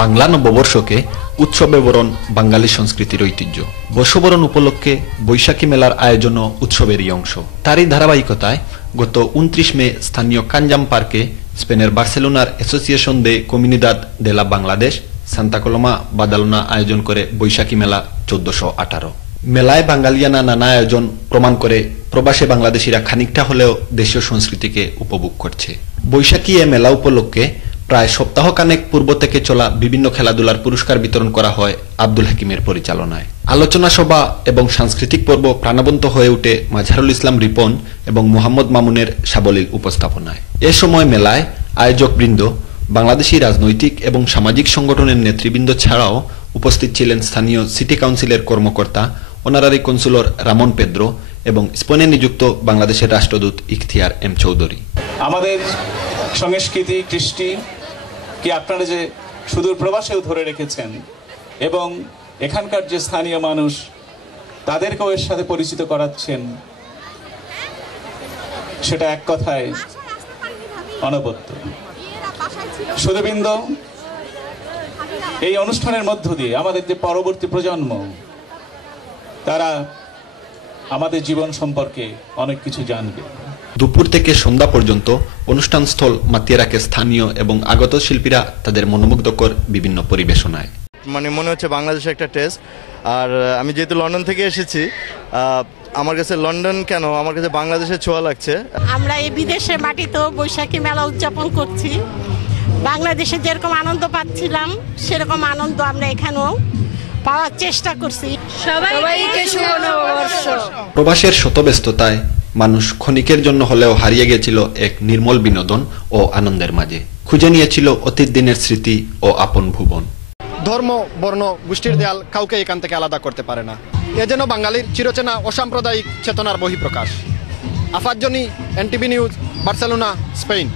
বাংলা নববর্ষকে উৎসবে বরণ বাঙালি সংস্কৃতির ঐতিহ্য। বর্ষবরণ উপলক্ষে বৈশাখী মেলার আয়োজনও উৎসবেরই অংশ। তারই ধারাবাহিকতায় গত 29 মে স্থানীয় কাঞ্জাম পার্কে স্পেনের বার্সেলোনার অ্যাসোসিয়েশন দে কমিউনিদাদ দে লা বাংলাদেশ সান্তা কলোমা বাদালোনা আয়োজন করে বৈশাখী মেলা 1418। মেলায় বাঙালিয়ানা নানা আয়োজন প্রমাণ করে প্রবাসী বাংলাদেশিরা খানিকটা হলেও দেশীয় সংস্কৃতিকে উপভোগ করছে। বৈশাখী এ মেলা উপলক্ষে প্রায় সপ্তাহখানেক পূর্ব থেকে চলা বিভিন্ন খেলাধুলার পুরস্কার বিতরণ করা হয় আব্দুল হাকিমের পরিচালনায়। আলোচনা সভা এবং সাংস্কৃতিক পর্ব প্রাণবন্ত হয়ে ওঠে মাঝহারুল ইসলাম রিপন এবং মোহাম্মদ মামুনের সাবলীল উপস্থাপনায়। এ সময় মেলায় আয়োজকবৃন্দ, বাংলাদেশি রাজনৈতিক এবং সামাজিক সংগঠনের নেতৃবৃন্দ ছাড়াও উপস্থিত ছিলেন স্থানীয় সিটি কাউন্সিলের কর্মকর্তা, অনারারি কনসুলর রামন পেদ্রো এবং স্পেনে নিযুক্ত বাংলাদেশের রাষ্ট্রদূত ইখতিয়ার এম চৌধুরী। আমাদের সংস্কৃতি কৃষ্টি কি আপনারা যে সুদূর প্রবাসেও ধরে রেখেছেন এবং এখানকার যে স্থানীয় মানুষ তাদেরকেও এর সাথে পরিচিত করাচ্ছেন, সেটা এক কথায় অনবদ্য। সুধীবৃন্দ, এই অনুষ্ঠানের মধ্য দিয়ে আমাদের যে পরবর্তী প্রজন্ম, তারা আমাদের জীবন সম্পর্কে অনেক কিছু জানবে। দুপুর থেকে সন্ধ্যা পর্যন্ত অনুষ্ঠানস্থল মাতিয়ে রাখে স্থানীয় এবং আগত শিল্পীরা তাদের মনোমুগ্ধকর বিভিন্ন পরিবেশনায়। মনে হচ্ছে বাংলাদেশের একটা টেস্ট। আর আমি যেহেতু লন্ডন থেকে এসেছি, আমার কাছে লন্ডন কেন, আমার কাছে বাংলাদেশের ছোঁয়া লাগছে। আমরা এই বিদেশের মাটিতেও বৈশাখী মেলা উদযাপন করছি। বাংলাদেশে যেরকম আনন্দ পাচ্ছিলাম সেরকম আনন্দ আমরা এখানেও পাওয়ার চেষ্টা করছি। সবাইকে শুভ নববর্ষ। প্রবাসের শতব্যস্ততায় মানুষ ক্ষণিকের জন্য হলেও হারিয়ে গেছিল এক নির্মল বিনোদন ও আনন্দের মাঝে। খুঁজে নিয়েছিল অতীত দিনের স্মৃতি ও আপন ভুবন। ধর্ম, বর্ণ, গোষ্ঠীর দেয়াল কাউকে এখান থেকে আলাদা করতে পারে না। এ যেন বাঙালির চিরচেনা অসাম্প্রদায়িক চেতনার বহিঃপ্রকাশ। আফাজ্জনী, এনটিভি নিউজ, বার্সেলোনা, স্পেন।